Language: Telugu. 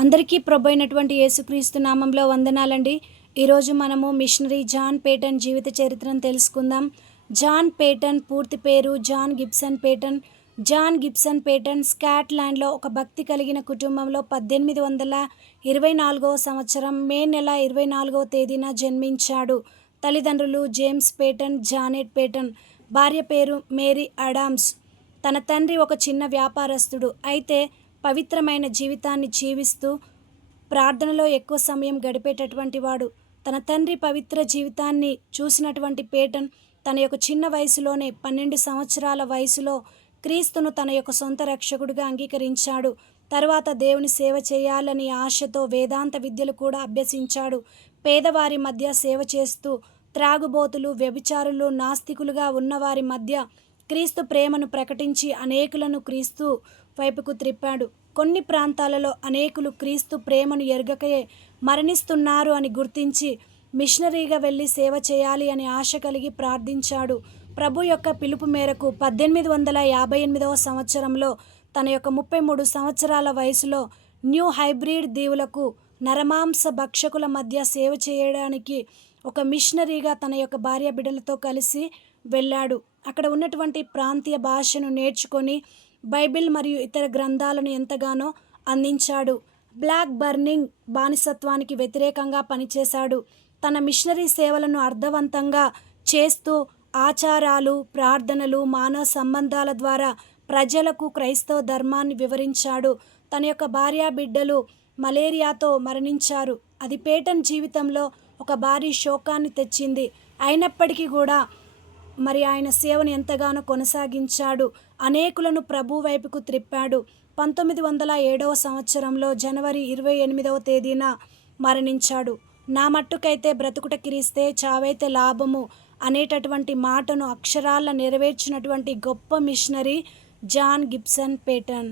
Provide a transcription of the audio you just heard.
అందరికీ ప్రభైనటువంటి యేసుక్రీస్తు నామంలో వందనాలండి. ఈరోజు మనము మిషనరీ జాన్ పేటన్ జీవిత చరిత్రను తెలుసుకుందాం. జాన్ పేటన్ పూర్తి పేరు John Gibson Paton. John Gibson Paton స్కాట్లాండ్లో ఒక భక్తి కలిగిన కుటుంబంలో 1824 సంవత్సరం మే నెల 24వ తేదీన జన్మించాడు. తల్లిదండ్రులు జేమ్స్ పేటన్, జానెట్ పేటన్. భార్య పేరు మేరీ అడామ్స్. తన తండ్రి ఒక చిన్న వ్యాపారస్తుడు. అయితే పవిత్రమైన జీవితాన్ని జీవిస్తూ ప్రార్థనలో ఎక్కువ సమయం గడిపేటటువంటి వాడు. తన తండ్రి పవిత్ర జీవితాన్ని చూసినటువంటి పేటన్ తన యొక్క చిన్న వయసులోనే 12 సంవత్సరాల వయసులో క్రీస్తును తన యొక్క సొంత రక్షకుడిగా అంగీకరించాడు. తర్వాత దేవుని సేవ చేయాలని ఆశతో వేదాంత విద్యలు కూడా అభ్యసించాడు. పేదవారి మధ్య సేవ చేస్తూ త్రాగుబోతులు, వ్యభిచారులు, నాస్తికులుగా ఉన్నవారి మధ్య క్రీస్తు ప్రేమను ప్రకటించి అనేకులను క్రీస్తు వైపుకు త్రిప్పాడు. కొన్ని ప్రాంతాలలో అనేకులు క్రీస్తు ప్రేమను ఎరగకయే మరణిస్తున్నారు అని గుర్తించి మిషనరీగా వెళ్ళి సేవ చేయాలి అని ఆశ కలిగి ప్రార్థించాడు. ప్రభు యొక్క పిలుపు మేరకు 1858వ సంవత్సరంలో తన యొక్క 33 సంవత్సరాల వయసులో న్యూ హైబ్రిడ్ దీవులకు నరమాంస భక్షకుల మధ్య సేవ చేయడానికి ఒక మిషనరీగా తన యొక్క భార్య బిడ్డలతో కలిసి వెళ్ళాడు. అక్కడ ఉన్నటువంటి ప్రాంతీయ భాషను నేర్చుకొని బైబిల్ మరియు ఇతర గ్రంథాలను ఎంతగానో అందించాడు. బ్లాక్ బర్నింగ్ బానిసత్వానికి వ్యతిరేకంగా పనిచేశాడు. తన మిషనరీ సేవలను అర్థవంతంగా చేస్తూ ఆచారాలు, ప్రార్థనలు, మానవ సంబంధాల ద్వారా ప్రజలకు క్రైస్తవ ధర్మాన్ని వివరించాడు. తన యొక్క భార్య బిడ్డలు మలేరియాతో మరణించారు. అది పేటన్ జీవితంలో ఒక భారీ శోకాన్ని తెచ్చింది. అయినప్పటికీ కూడా ఆయన సేవను ఎంతగానో కొనసాగించాడు. అనేకులను ప్రభు వైపుకు త్రిప్పాడు. 1907వ సంవత్సరంలో జనవరి 28వ తేదీన మరణించాడు. నా మట్టుకైతే బ్రతుకుట క్రీస్తే, చావైతే లాభము అనేటటువంటి మాటను అక్షరాల నెరవేర్చినటువంటి గొప్ప మిషనరీ జాన్ గిబ్సన్ పేటన్.